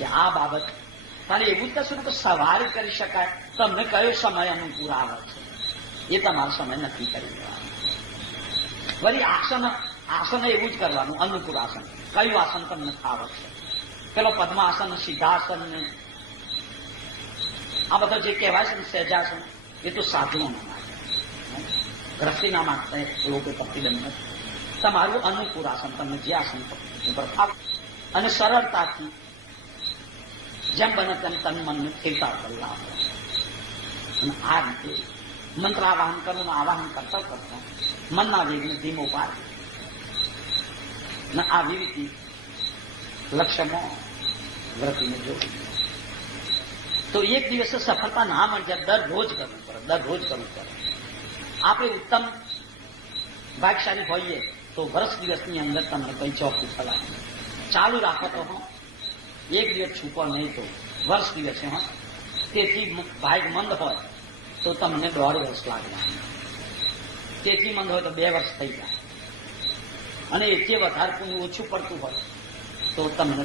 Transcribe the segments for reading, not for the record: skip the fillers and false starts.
કે આ બાબત તારે એવું જ કશું કે સવારે કરી શકાય, તમને કયો સમય અનુકૂળ આવે છે એ તમારો સમય નક્કી કરી દેવાનો. વળી આસન એવું જ કરવાનું, અનુકૂળ આસન. કયું આસન તમને ફાવે છે? પેલો પદ્માસન, સિદ્ધાસન ને આ બધા જે કહેવાય છે ને સહેજાસન, એ તો સાધુઓના માટે, ગ્રસ્તીના માટે એવો કોઈ પ્રતિબંધ નથી. તમારું અનુકૂળ આસન, તમને જે આસન ઉપર ફાવે અને સરળતાથી જેમ બને તેમ તન મનને સ્થિરતા કરી લાવો. અને આ રીતે મંત્ર આવાહન કરવું, આવાહન કરતા કરતા મનના વેગને ધીમો પાડે અને આવી રીતે લક્ષ્યમાં વ્રતિને જોડી. તો એક દિવસે સફળતા ના મળી જાય, દરરોજ કરવું પડે, દરરોજ કરવું પડે. આપણે ઉત્તમ ભાગ્યશાળી હોઈએ તો વર્ષ દિવસની અંદર તમને કઈ ચોખ્ખું થવાય. ચાલુ રાખો તો એક દિવસ છૂપો નહીં તો વર્ષ દિવસે. તેથી ભાગ મંદ હોય તો તમને 1.5 વર્ષ લાગે, તેથી મંદ હોય તો 2 વર્ષ થઈ જાય, અને એથી વધારે કોઈ ઓછું પડતું હોય તો તમને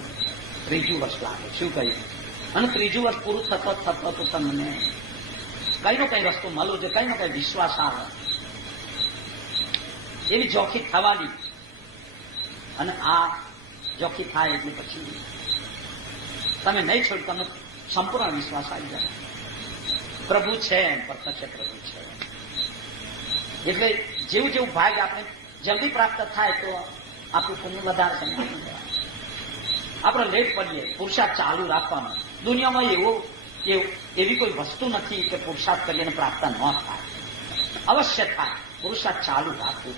3જું વર્ષ લાગે. શું કહ્યું? અને 3જું વર્ષ પૂરું થતો તો તમને કઈ નો કઈ વસ્તુ મળવું છે, કઈ નો કઈ વિશ્વાસ આવે, એવી જોખી થવાની. અને આ જોખી થાય એટલે પછી તમે નહીં છોડ, તમને સંપૂર્ણ વિશ્વાસ આવી જાય પ્રભુ છે, પ્રત્યક્ષ પ્રભુ છે. એટલે જેવું જેવું ભાગ આપણે જલ્દી પ્રાપ્ત થાય તો આપણું પુણ્ય વધારે સમય આપણે લેટ પડીએ. પુરુષાર્થ ચાલુ રાખવાનો. દુનિયામાં એવી કોઈ વસ્તુ નથી કે પુરુષાર્થ કરીને પ્રાપ્ત ન થાય, અવશ્ય થાય. પુરુષાર્થ ચાલુ રાખવું.